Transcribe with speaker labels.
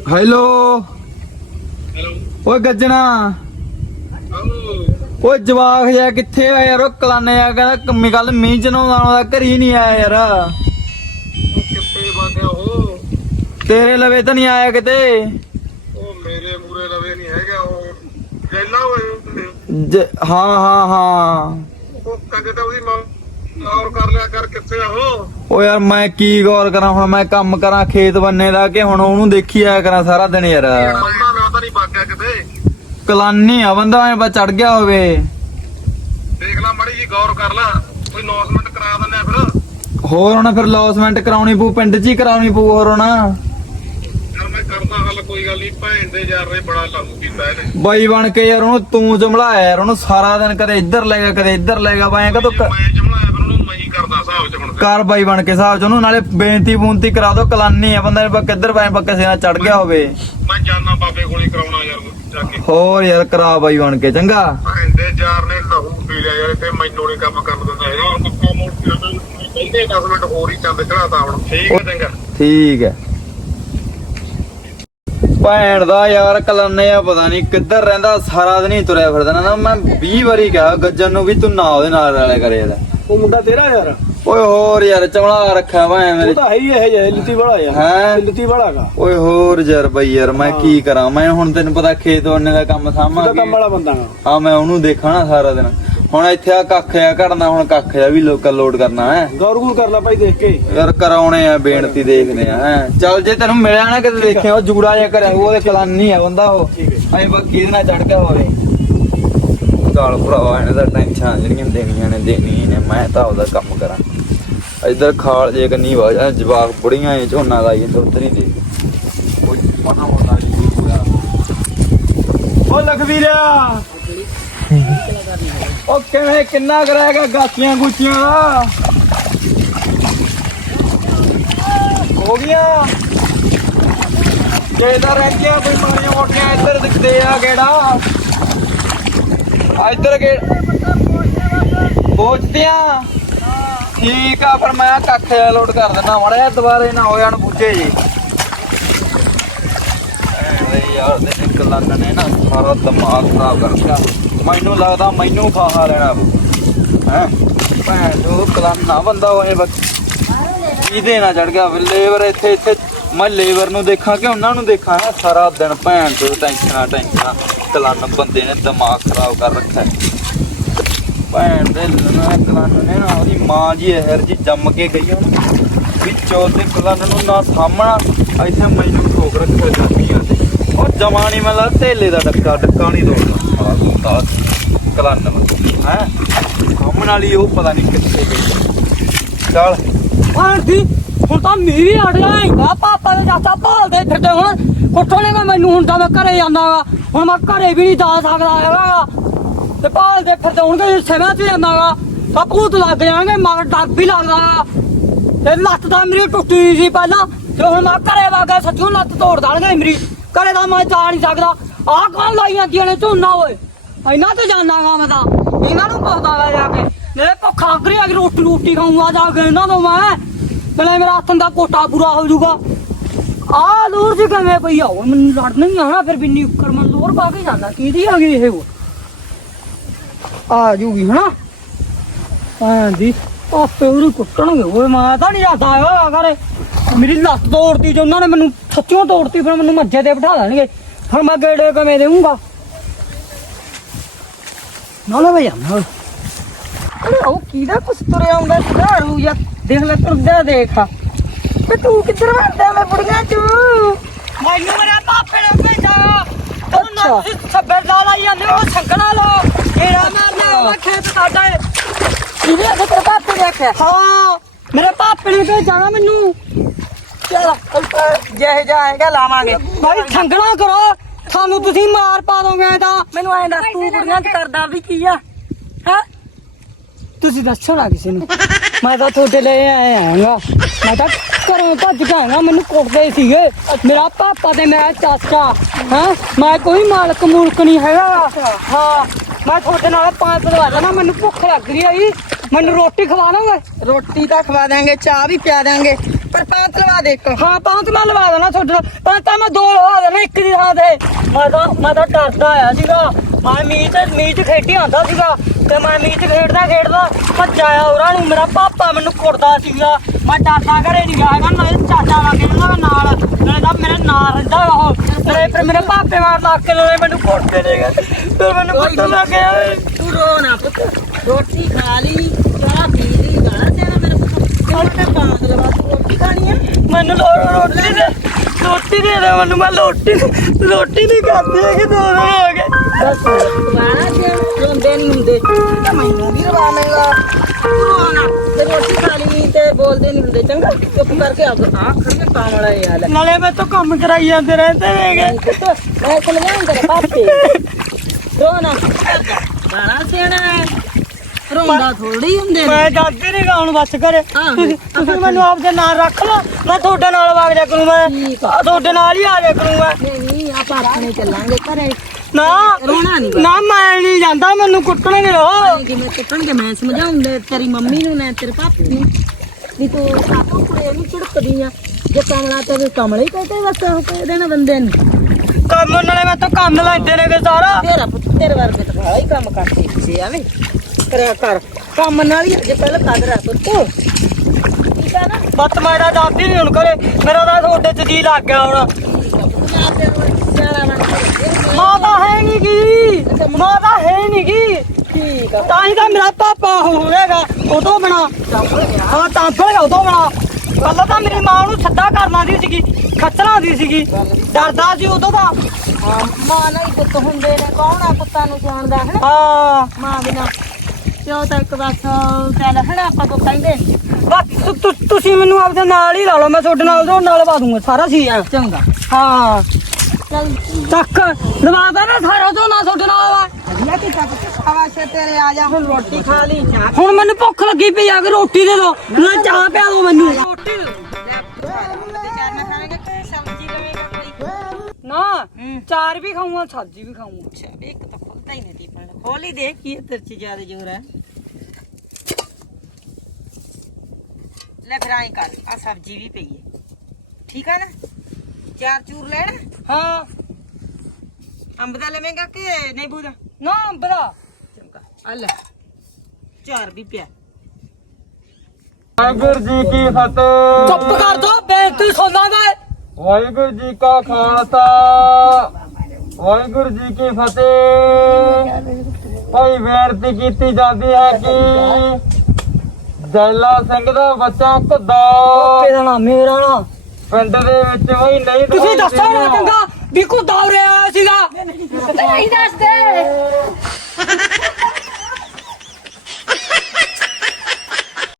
Speaker 1: Hello ਓਏ ਗੱਜਣਾ ਓਏ ਜਵਾਕ ਜਾ ਕਿੱਥੇ ਆ ਯਾਰ? ਉਹ ਕਲਾਨੇ ਆ ਕਹਿੰਦਾ ਕੰਮੀ ਕੱਲ ਮੀਂਹ ਚ ਨਹਾਉਂਦਾ ਘਰ ਹੀ ਨਹੀਂ ਆਇਆ ਯਾਰ।
Speaker 2: ਕਿੱਥੇ ਬਾਗਿਆ ਉਹ?
Speaker 1: ਤੇਰੇ ਲਵੇ ਤਾਂ ਨਹੀਂ ਆਇਆ ਕਿਤੇ?
Speaker 2: ਉਹ ਮੇਰੇ ਮੂਰੇ ਲਵੇ ਨਹੀਂ ਹੈਗਾ ਉਹ ਜੈਲਾ ਹੋਏ।
Speaker 1: ਹਾਂ
Speaker 2: ਉਹ ਕੰਗੇ ਤਾਂ ਉਹਦੀ ਗੌਰ ਕਰ ਲਿਆ ਕਰ ਕਿੱਥੇ ਆ ਉਹ?
Speaker 1: ਓ ਯਾਰ ਮੈਂ ਕੀ ਗੌਰ ਕਰਾਂ ਹੁਣ? ਮੈਂ ਕੰਮ ਕਰਾਂ ਖੇਤ ਬੰਨੇ ਦਾ ਕਿ ਹੁਣ ਉਹਨੂੰ ਦੇਖੀ ਆਇਆ ਕਰਾਂ ਸਾਰਾ ਦਿਨ ਯਾਰ?
Speaker 2: ਬੰਦਾ ਨਾ ਤਾਂ ਨਹੀਂ ਬਾਗਿਆ ਕਿਤੇ?
Speaker 1: ਕਲਾਨੀ ਆ ਬੰਦਾ ਐ ਬਸ ਚੜ ਗਿਆ ਹੋਵੇ।
Speaker 2: ਦੇਖ ਲੈ ਮਾੜੀ ਜੀ ਗੌਰ ਕਰ ਲੈ, ਕੋਈ ਅਨਾਉਂਸਮੈਂਟ ਕਰਾ ਦਿੰਦੇ ਆ ਫਿਰ।
Speaker 1: ਹੋਰ ਹੁਣ ਫਿਰ ਲੌਸਮੈਂਟ ਕਰਾਉਣੀ ਪਊ, ਪਿੰਡ 'ਚ ਹੀ ਕਰਾਉਣੀ ਪਊ ਹੋਰ ਹੁਣ।
Speaker 2: ਯਾਰ ਮੈਂ ਕਰਦਾ ਹੱਲ, ਕੋਈ ਗੱਲ ਨਹੀਂ। ਭੈਣ ਦੇ ਯਾਰ ਨੇ ਬੜਾ ਲਾਗੂ ਕੀਤਾ ਇਹਨੇ।
Speaker 1: ਬਾਈ ਬਣ ਕੇ ਯਾਰ ਉਹਨੂੰ ਤੂੰ ਜਮਲਾਇਆ ਯਾਰ, ਉਹਨੂੰ ਸਾਰਾ ਦਿਨ ਕਦੇ ਇੱਧਰ ਲੈ ਗਿਆ ਕਦੇ ਇੱਧਰ ਲੈ ਗਿਆ। ਬਾਈ ਕਦੋਂ
Speaker 2: ਮੈਂ ਜਮਲਾਇਆ ਫਿਰ ਉਹਨੂੰ ਮੈਂ ਹੀ ਕਰਦਾ ਹਿਸਾਬ ਚ ਹੁਣ।
Speaker 1: ਕਰ ਬਾਈ ਬਣ ਕੇ ਹਿਸਾਬ 'ਚ ਉਹਨੂੰ, ਨਾਲੇ ਬੇਨਤੀ ਕਰਾ ਦੋ। ਕਲਾਨੀ ਆ ਬੰਦਾ ਕਿੱਧਰ ਬਾਈ ਕਿਸੇ ਨਾਲ ਚੜ ਗਿਆ ਹੋਵੇ।
Speaker 2: ਮੈਂ ਜਾਨਾ ਬਾਬੇ ਕੋਲੇ ਕਰਾਉਣਾ ਯਾਰ ਜਾ ਕੇ।
Speaker 1: ਹੋਰ ਯਾਰ ਕਰਾ ਬਾਈ ਬਣ ਕੇ ਚੰਗਾ।
Speaker 2: ਭੈਣ ਦੇ ਯਾਰ ਨੇ ਲਹੂ ਪੀ ਲਿਆ ਯਾਰ, ਤੇ ਮੈਨੂੰ ਨਹੀਂ ਕੰਮ ਕਰਨ ਦਿੰਦਾ ਹੈਗਾ। ਪੱਕਾ ਮੋੜ ਕੇ ਪਹਿਲੇ 10 ਮਿੰਟ ਹੋਰ ਹੀ ਚੰਦ ਚੜਾਤਾ ਹੁਣ। ਠੀਕ ਹੈ ਚੰਗਾ।
Speaker 1: ਠੀਕ ਹੈ। ਭੈਣ ਦਾ ਯਾਰ ਕਲਾਨੇ ਆ ਪਤਾ ਨਹੀਂ ਕਿੱਧਰ ਰਹਿੰਦਾ, ਸਾਰਾ ਦਿਨ ਹੀ ਤੁਰਿਆ ਫਿਰਦਾ ਨਾ। ਮੈਂ 20 ਵਾਰੀ ਕਿਹਾ ਗੱਜਣ ਨੂੰ ਵੀ ਤੂੰ ਨਾ ਉਹਦੇ ਨਾਲ ਰਲਿਆ ਕਰੇ ਇਹਦਾ।
Speaker 3: ਉਹ ਮੁੰਡਾ ਤੇਰਾ ਯਾਰ?
Speaker 1: ਓਏ ਹੋਰ ਯਾਰ ਚਮਲਾ ਰੱਖਿਆ ਵਾ ਮੇਰੇ।
Speaker 3: ਉਹ ਤਾਂ ਹੈ ਹੀ ਇਹ ਜਿਹਾ ਲਿੱਤੀ ਵਾਲਾ ਯਾਰ।
Speaker 1: ਹੈਂ?
Speaker 3: ਲਿੱਤੀ ਵਾਲਾ ਗਾ।
Speaker 1: ਓਏ ਹੋਰ ਯਾਰ ਬਈ ਯਾਰ ਮੈਂ ਕੀ ਕਰਾਂ? ਮੈਂ ਹੁਣ ਤੈਨੂੰ ਪਤਾ ਖੇਤ ਵੜਨੇ ਦਾ ਕੰਮ ਸਾਂਭਾਂ।
Speaker 3: ਉਹਦਾ ਕੰਮ ਵਾਲਾ ਬੰਦਾ ਗਾ।
Speaker 1: ਆ ਮੈਂ ਉਹਨੂੰ ਦੇਖਾਂ ਨਾ ਸਾਰਾ ਦਿਨ। ਹੁਣ ਇੱਥੇ ਆ ਕੱਖ ਆ ਘੜਨਾ, ਹੁਣ ਕੱਖ ਆ ਵੀ ਲੋਕਾਂ ਲੋਡ ਕਰਨਾ ਹੈ।
Speaker 3: ਗੌਰ ਕਰ ਲੈ ਭਾਈ ਦੇਖ ਕੇ
Speaker 1: ਯਾਰ ਕਰਾਉਣੇ ਆ, ਬੇਨਤੀ ਦੇਖਦੇ ਆ। ਚੱਲ ਜੇ ਤੈਨੂੰ ਮਿਲਿਆ ਨਾ ਕਿਤੇ ਦੇਖਿਆ, ਉਹ ਜੂੜਾ ਜਿਹਾ ਕਰਿਆ ਉਹਦੇ ਕਲਾਨੀ ਆ ਬੰਦਾ ਉਹ। ਐ ਬਾਕੀ ਇਹਦੇ ਨਾਲ ਚੜ ਗਿਆ ਹੋਵੇ। ਗਾਲ ਭਰਾਵਾ ਇਹਨੇ ਤਾਂ ਟੈਨਸ਼ਨ ਜਿਹੜੀਆਂ ਦੇਣੀਆਂ ਨੇ ਮੈਂ ਤਾਂ ਉਹਦਾ ਕੰਮ ਕਰਾਂ। ਇੱਧਰ ਖਾਲ ਜੇ ਕੰਨੀ ਵਾਜਾ ਜਵਾਕ ਬੁੜੀਆਂ ਐ ਝੋਨਾ ਲਾਈ ਜਾਂਦਾ ਉੱਧਰ ਹੀ ਦੇ। ਕੋਈ ਪਤਾ ਹੁੰਦਾ ਉਹ ਲਖਵੀਰਾ ਉਹ ਕਿਵੇਂ ਕਿੰਨਾ ਕਰਾਏਗਾ ਗਾਚੀਆਂ ਗੁੱਚੀਆਂ ਦਾ? ਹੋ ਗਿਆ ਜਿਹਦਾ ਰਹਿੰਦੀਆਂ ਬਿਮਾਰੀਆਂ ਮੋਟੀਆਂ ਇੱਧਰ ਦਿਖਦੇ ਆ। ਕਿਹੜਾ ਇੱਧਰ ਪਹੁੰਚਦੀਆਂ? ਠੀਕ ਆ ਫਿਰ ਮੈਂ ਕੱਖ ਲੋਡ ਕਰ ਦਿੰਦਾ ਮਾੜਾ ਜਿਹਾ, ਦੁਬਾਰੇ ਨਾ ਹੋ ਜਾਣ ਬੁੱਝੇ ਜੀ। ਯਾਰ ਦੇ ਕਲਾਨ ਨੇ ਨਾ ਸਾਰਾ ਦਿਮਾਗ ਖਰਾਬ ਕਰ ਦਿੱਤਾ। ਮੈਨੂੰ ਲੱਗਦਾ ਮੈਨੂੰ ਫਾਹਾ ਲੈਣਾ ਹੈ। ਭੈਣ ਜੋ ਕਲਾਨਾ ਬੰਦਾ ਹੋਏ ਇਹਦੇ ਨਾਲ ਚੜ ਗਿਆ। ਲੇਬਰ ਇੱਥੇ ਮੈਂ ਲੇਬਰ ਨੂੰ ਦੇਖਾਂ ਕਿ ਉਹਨਾਂ ਨੂੰ ਦੇਖਾਂ? ਸਾਰਾ ਦਿਨ ਭੈਣ ਤੋਂ ਟੈਨਸ਼ਨਾਂ ਕਲਾਨ ਬੰਦੇ ਨੇ ਦਿਮਾਗ ਖਰਾਬ ਕਰ ਰੱਖਿਆ। ਭੈਣ ਦੇ ਕਲਾਨ ਨੇ ਨਾ ਉਹਦੀ ਮਾਂ ਜੀ ਇਹਰ ਜੀ ਜੰਮ ਕੇ ਗਈ ਉਹਨੂੰ ਵਿੱਚੋਂ ਤੇ ਕਲਾਨ ਨੂੰ ਨਾ ਸਾਹਮਣਾ ਇੱਥੇ ਮੈਨੂੰ ਠੋਕ ਰੱਖਿਆ ਜਾਂਦੀਆਂ ਤੇ ਉਹ ਜਮਾਨੀ ਮਤਲਬ ਧੇਲੇ ਦਾ ਡੱਕਾ ਨਹੀਂ ਤੋੜਦਾ ਕਲਾਨ ਹੈ। ਸਾਹਮਣ ਵਾਲੀ ਉਹ ਪਤਾ ਨਹੀਂ ਕਿੱਥੇ ਗਈ। ਚੱਲ
Speaker 4: ਆਂਟੀ ਹੁਣ ਤਾਂ ਮੀਂਹ ਵੀ ਹਟ ਜਾਏਗਾ। ਪਾਪਾ ਦੇ ਚਾਚਾ ਭਾਲਦੇ ਫਿਰਦੇ ਹੁਣ ਕੁੱਟਣੇਗਾ ਮੈਨੂੰ। ਹੁਣ ਤਾਂ ਮੈਂ ਘਰੇ ਜਾਂਦਾ ਗਾ, ਹੁਣ ਮੈਂ ਘਰੇ ਵੀ ਨਹੀਂ ਜਾ ਸਕਦਾ ਹੈਗਾ। ਤੇ ਭਾਲਦੇ ਫਿਰਦੇ ਹੋਣਗੇ ਸਹਿਮਾ ਚ ਜਾਂਦਾ ਗਾ ਤਾਂ ਭੂਤ ਲੱਗ ਜਾਣਗੇ। ਮਗਰ ਡਰ ਵੀ ਲੱਗਦਾ ਗਾ। ਤੇ ਲੱਤ ਤਾਂ ਮੇਰੀ ਟੁੱਟੀ ਸੀ ਪਹਿਲਾਂ, ਤੇ ਹੁਣ ਮੈਂ ਘਰੇ ਵਾਗਾ ਸੱਚੋਂ ਲੱਤ ਤੋੜ ਦੇਣਗੇ ਮੇਰੀ। ਘਰੇ ਤਾਂ ਮੈਂ ਜਾ ਨਹੀਂ ਸਕਦਾ। ਆਹ ਕੌਣ ਲਾਈ ਜਾਂਦੀਆਂ ਨੇ ਝੋਨਾ? ਓਏ ਇਹਨਾਂ ਤੇ ਜਾਂਦਾ ਗਾ ਮੈਂ ਤਾਂ। ਇਹਨਾਂ ਨੂੰ ਪੁੱਛਦਾ ਗਾ ਜਾ ਕੇ। ਮੇਰੇ ਭੁੱਖ ਲੱਗ ਰਹੀ ਆ ਕਿ ਰੋਟੀ ਖਾਊਂਗਾ ਜਾ ਕੇ ਇਹਨਾਂ ਤੋਂ ਮੈਂ। ਨਾਲੇ ਮੇਰਾ ਹੱਥਾਂ ਦਾ ਕੋਟਾ ਪੂਰਾ ਹੋ ਜਾਊਗਾ। ਆਹ ਲੋਰ ਜੀ ਕਿਵੇਂ ਪਈ ਆ? ਮੈਨੂੰ ਲੜ ਨਹੀਂ ਆਣਾ ਫਿਰ ਬਿੰਨੀ ਉੱਕਰ ਮੈਂ ਲੋਰ ਪਾ ਕੇ ਜਾਂਦਾ। ਕਿਹਦੀ ਆ ਗਈ ਇਹ? ਆ ਜੂਗੀ ਹਨਾ? ਹਾਂਜੀ ਆਪੇ ਉਹਨੂੰ ਕੁੱਟਣਗੇ। ਓਏ ਮੈਂ ਤਾਂ ਨਹੀਂ ਜਾਂਦਾ ਹੈਗਾ ਘਰੇ। ਮੇਰੀ ਲੱਤ ਤੋੜਤੀ ਜੇ ਉਹਨਾਂ ਨੇ, ਮੈਨੂੰ ਸੱਚੋਂ ਤੋੜਤੀ। ਫਿਰ ਮੈਨੂੰ ਮੱਝੇ ਤੇ ਬਿਠਾ ਦੇਣਗੇ। ਫਿਰ ਮੈਂ ਗੇੜੇ ਕਿਵੇਂ ਦੇਊਂਗਾ? ਨਾਲੇ ਵੇ ਜਾਂਦਾ ਉਹ ਕਿਹਦਾ ਕੁਛ ਤੁਰਿਆ ਆਉਂਦਾ ਝਾੜੂ ਜਾਂ ਦੇਖ ਲੈ ਤੁਰਦਾ ਦੇਖ। ਤੇ ਤੂੰ ਕਿੱਧਰ ਵੜਦਾ ਮੈਂ ਬੁੜੀਆਂ ਚ? ਮੈਨੂੰ ਮੇਰਾ ਪਾਪੇ ਨੇ ਭੇਜਾ। ਅੱਛਾ ਸੱਬਰ ਲਾ ਲਾਈ ਜਾਂਦੇ ਉਹ ਸੰਗਣਾ ਲੋ ਇਹੜਾ ਮਾਰਨਾ ਉਹ ਖੇਤ ਸਾਡਾ। ਕਿਹਦੇ ਆ ਤੇਰੇ ਪਾਪੇ ਨੇ ਆਖਿਆ? ਹਾਂ ਮੇਰੇ ਪਾਪੇ ਨੇ ਭੇਜਾ ਨਾ ਮੈਨੂੰ। ਚਲ ਜਿਹੇ ਜਾਏਗਾ ਲਾਵਾਂਗੇ ਭਾਈ। ਸੰਗਣਾ ਕਰੋ ਸਾਨੂੰ, ਤੁਸੀਂ ਮਾਰ ਪਾ ਦੋਗੇ ਤਾਂ। ਮੈਨੂੰ ਐਂ ਦੱਸ ਤੂੰ ਬੁੜੀਆਂ ਚ ਕਰਦਾ ਵੀ ਕੀ ਆ? ਹੈ ਤੁਸੀਂ ਦੱਸੋ ਨਾ ਕਿਸੇ ਨੂੰ। ਮੈਂ ਤਾਂ ਤੁਹਾਡੇ ਲਈ ਆਇਆਗਾ। ਮੈਂ ਤਾਂ ਘਰੋਂ ਭੱਜ ਕੇ ਆਇਆ। ਮੈਨੂੰ ਕੁੱਟਦੇ ਸੀਗੇ ਮੇਰਾ ਪਾਪਾ ਤੇ ਮੇਰਾ ਚਾਚਾ। ਹਾਂ ਮੈਂ ਕੋਈ ਮਾਲਕ ਮੂਲਕ ਨਹੀਂ ਹੈਗਾ। ਹਾਂ ਮੈਂ ਤੁਹਾਡੇ ਨਾਲ ਪਾਇਪ ਦਵਾ ਦੇਣਾ। ਮੈਨੂੰ ਭੁੱਖ ਲੱਗ ਰਹੀ ਹੈ ਜੀ। ਮੈਨੂੰ ਰੋਟੀ ਖਵਾ ਦੋਗੇ?
Speaker 5: ਰੋਟੀ ਤਾਂ ਖਵਾ ਦਾਂਗੇ, ਚਾਹ ਵੀ ਪਿਆ ਦਾਂਗੇ।
Speaker 4: ਪਰ ਪੰਜ ਲਵਾ ਦੇ ਇੱਕ। ਹਾਂ ਪੰਜ ਮੈਂ ਲਵਾ ਦੇਣਾ ਤੁਹਾਡੇ ਨਾਲ। ਪੰਜ ਤਾਂ ਮੈਂ ਦੋ ਲਵਾ ਦੇਣਾ ਇੱਕ ਦੀ ਥਾਂ ਤੇ। ਮੈਂ ਤਾਂ ਡਰਦਾ ਆਇਆ ਸੀਗਾ। ਮੈਂ ਮੀਚ ਖੇਡੀ ਆਉਂਦਾ ਸੀਗਾ ਤੇ ਮੈਂ ਮੀਚ ਖੇਡਦਾ ਭੱਜਾ ਆ ਉਹਨਾਂ ਨੂੰ। ਮੇਰਾ ਪਾਪਾ ਮੈਨੂੰ ਕੁੱਟਦਾ ਸੀਗਾ। ਮੈਂ ਡਰਦਾ ਘਰੇ ਨਹੀਂ ਗਿਆ ਹੈਗਾ। ਨਾਲੇ ਚਾਚਾ ਲੱਗ ਜਾਂਦਾ ਨਾਲ, ਨਾਲੇ ਤਾਂ ਮੇਰੇ ਨਾਲ ਰਹਿੰਦਾ ਉਹ। ਨਾਲੇ ਫਿਰ ਮੇਰੇ ਪਾਪੇ ਮਾਰ ਲਾ ਕੇ ਨਾਲੇ ਮੈਨੂੰ ਕੁੱਟਦੇ ਨੇਗੇ। ਫਿਰ ਮੈਨੂੰ ਕੁੱਟਣ ਲੱਗ ਗਿਆ। ਤੂੰ ਰੋ ਨਾ ਪੁੱਤ, ਰੋਟੀ ਖਾ ਲਈ, ਚਾਹ ਪੀ ਲਈ, ਗਾਣਾ ਤੇਰਾ ਮੇਰੇ ਪੁੱਤ। ਕਿਹੜਾ ਬਾਤ ਲਵਾ ਤੂੰ ਰੋਟੀ ਖਾਣੀ ਆ? ਮੈਨੂੰ ਰੋਟੀ ਦੇ ਦੇ ਮੈਨੂੰ। ਮੈਂ ਰੋਟੀ ਨਹੀਂ ਖਾਂਦੀ ਹੈਗੀ 2 ਦਿਨ ਹੋ ਗਏ। ਬਸ ਵਾਣਾ ਤੇ ਰੋਂਦੇ ਨਹੀਂ ਹੁੰਦੇ ਤਾਂ ਮੈਨੂੰ ਵੀ ਰਵਾ ਲੇਗਾ। ਰੋਣਾ ਤੇ ਰੋਟੀ ਖਾ ਲਈ ਤੇ ਬੋਲਦੇ ਨਹੀਂ ਹੁੰਦੇ। ਚੰਗਾ ਚੁੱਪ ਕਰਕੇ ਆ ਖੜ ਕੇ ਕੰਮ ਵਾਲਾ ਯਾਰ। ਨਾਲੇ ਮੈਂ ਤਾਂ ਕੰਮ ਕਰਾਈ ਜਾਂਦੇ ਰਹਿੰਦੇ ਹੈਗੇ। ਮੈਂ ਚਲ ਗਿਆ ਤੇਰੇ ਪਾਪੇ। ਰੋਣਾ ਵਾਣਾ ਸਿਆਣਾ ਰੋਂਦਾ ਥੋੜੀ ਹੁੰਦੇ। ਮੈਂ ਜਾਂਦੀ ਨਹੀਂ ਗਾਉਣ ਬਸ ਘਰੇ। ਤੁਸੀਂ ਮੈਨੂੰ ਆਪਦੇ ਨਾਲ ਰੱਖ ਲਓ। ਮੈਂ ਤੁਹਾਡੇ ਨਾਲ ਵਗ ਜਾ ਕਰੂੰ। ਮੈਂ ਤੁਹਾਡੇ ਨਾਲ ਹੀ ਆ ਜਾ ਕਰੂੰਗਾ। ਨਹੀਂ ਆਪਾਂ ਆਪਣੇ ਚੱਲਾਂਗੇ ਘਰੇ। ਨਾ ਰੋਣਾ ਨਹੀਂ ਨਾ, ਮੈਂ ਨਹੀਂ ਜਾਂਦਾ। ਮੈਨੂੰ ਕੁੱਟਣਗੇ ਉਹ। ਕਿਵੇਂ ਕੁੱਟਣਗੇ? ਮੈਂ ਸਮਝਾਉਂਦੇ ਤੇਰੀ ਮੰਮੀ ਨੂੰ ਨਾ ਤੇਰੇ ਪਾਪੇ ਨੂੰ ਵੀ ਤੂੰ ਕਾਹਤੋਂ ਕੁੜੇ ਨੂੰ ਝਿੜਕਦੀ ਆ। ਜੇ ਕਮਲਾ ਤੇ ਕਮਲੇ ਹੀ ਕਹਤੇ ਬਸ ਉਹ ਕਹਿ ਦੇਣਾ ਬੰਦੇ ਨੂੰ। ਕੰਮ ਨਾਲੇ ਮੈਂ ਤਾਂ ਕੰਮ ਲੈਂਦੇ ਨੇਗੇ ਸਾਰਾ। ਤੇਰਾ ਪੁੱਤ ਤੇਰੇ ਵਰਗੇ ਤਾਂ ਬੜਾ ਹੀ ਕੰਮ ਕਰਦੇ ਪਿੱਛੇ ਆਵੇਂ ਕਰਿਆ ਕਰ। ਕੰਮ ਨਾਲ ਹੀ ਅਜੇ ਪਹਿਲਾਂ ਕਦਰ ਆ ਪੁੱਤ। ਠੀਕ ਆ ਨਾ? ਬੱਤ ਮੇਰਾ ਦਾਦੀ ਨਹੀਂ ਹੁਣ ਕਰੇ। ਮੇਰਾ ਤਾਂ ਤੁਹਾਡੇ ਚ ਜੀ ਲੱਗ ਗਿਆ ਹੁਣ। ਮਾਤਾ ਹੈ ਨਹੀਂ ਗੀ। ਠੀਕ ਆ ਤਾਂ ਹੀ ਤਾਂ ਮੇਰਾ ਪਾਪਾ ਹੋਵੇਗਾ ਉਦੋਂ ਬਣਾ। ਹਾਂ ਤਾਂ ਫਿਰ ਉਦੋਂ ਬਣਾ। ਪਹਿਲਾਂ ਤਾਂ ਮੇਰੀ ਮਾਂ ਨੂੰ ਛੱਡਾ ਕਰਨਾ ਦੀ ਸੀਗੀ, ਖੱਤਰਾਂ ਦੀ ਸੀਗੀ। ਡਰਦਾ ਸੀ ਉਦੋਂ ਤਾਂ। ਮਾਂ ਨਾਲ ਹੀ ਪੁੱਤ ਹੁੰਦੇ ਨੇ। ਕੌਣ ਆ ਪੁੱਤਾਂ ਨੂੰ ਜਾਣਦਾ ਹੈ? ਹਾਂ ਮਾਂ ਬਿਨਾ ਪਿਓ ਤਾਂ ਇੱਕ ਬਸ ਚੱਲ ਹਣਾ ਆਪਾਂ ਕੋ ਕਹਿੰਦੇ। ਬਸ ਤੁਸੀਂ ਮੈਨੂੰ ਆਪਦੇ ਨਾਲ ਹੀ ਲਾ ਲਓ। ਮੈਂ ਤੁਹਾਡੇ ਨਾਲ ਲਵਾ ਦੂੰਗਾ ਸਾਰਾ ਸੀ। ਚੰਗਾ ਹਾਂ ਚੱਲ ਚੱਕ ਲਵਾਦਾ ਨਾ ਸਾਰਾ ਤੋਂ ਨਾ ਤੁਹਾਡੇ ਨਾਲ ਵਾ। ਵਧੀਆ ਕੀਤਾ ਸ਼ਾਬਾਸ਼ ਤੇਰੇ। ਆ ਜਾ ਹੁਣ ਰੋਟੀ ਖਾ ਲਈ। ਹੁਣ ਮੈਨੂੰ ਭੁੱਖ ਲੱਗੀ ਪਈ ਆ ਕੇ ਰੋਟੀ ਦੇ ਦੋ ਨਾ ਚਾਹ ਪਿਆ ਦੋ ਮੈਨੂੰ। ਰੋਟੀ ਨਾ ਚਾਰ ਵੀ ਖਾਊਂਗਾ ਸਬਜ਼ੀ ਵੀ ਖਾਊਂਗਾ। ਅੱਛਾ ਇੱਕ ਤਾਂ ਖੁੱਲਦਾ ਹੀ ਨਹੀਂ ਤੀ ਪਰ ਖੋਲ ਹੀ ਦੇ। ਕੀ ਤੇਰੇ ਚ ਜ਼ਿਆਦਾ ਜ਼ੋਰ ਹੈ? ਲੈ ਫਿਰ ਆਏਂ ਕਰ ਆ ਸਬਜ਼ੀ ਵੀ ਪਈ ਹੈ। ਠੀਕ ਆ ਨਾ? ਚਾਰ ਚੂਰ ਲੈਣ। ਹਾਂ ਅੰਬ ਦਾ ਲਵੇਂਗਾ ਕਿ ਨਿੰਬੂ ਦਾ? ਨਾ ਅੰਬ ਦਾ। ਚੰਗਾ ਆ ਲੈ ਚਾਰ ਵੀ ਪਿਆ।
Speaker 1: ਵਾਹਿਗੁਰੂ ਜੀ ਕੀ ਫਤਿਹ।
Speaker 4: ਚੁੱਪ ਕਰ ਦੋ ਬੇਇੱਜ਼ਤੀ ਸੁਣਦਾ ਮੈਂ।
Speaker 1: ਵਾਹਿਗੁਰੂ ਜੀ ਕਾ ਖਾਲਸਾ ਵਾਹਿਗੁਰੂ ਜੀ ਕੀ ਫਤਿਹ। ਭਾਈ ਬੇਨਤੀ ਕੀਤੀ ਜਾਂਦੀ ਹੈ ਕਿ ਜੈਲਾ ਸਿੰਘ ਦਾ ਬੱਚਾ ਘੁੱਦਾ
Speaker 4: ਤੇਰਾ ਨਾਮ ਮੇਰਾ ਨਾਮ
Speaker 1: ਪਿੰਡ ਦੇ ਵਿੱਚ ਵੀ ਨਹੀਂ।
Speaker 4: ਤੁਸੀਂ ਦੱਸੋ ਨਾ ਚੰਗਾ ਵੀ ਘੁੱਦਾ ਉਰੇ ਆਇਆ ਸੀਗਾ।
Speaker 5: ਨਹੀਂ ਦੱਸਦੇ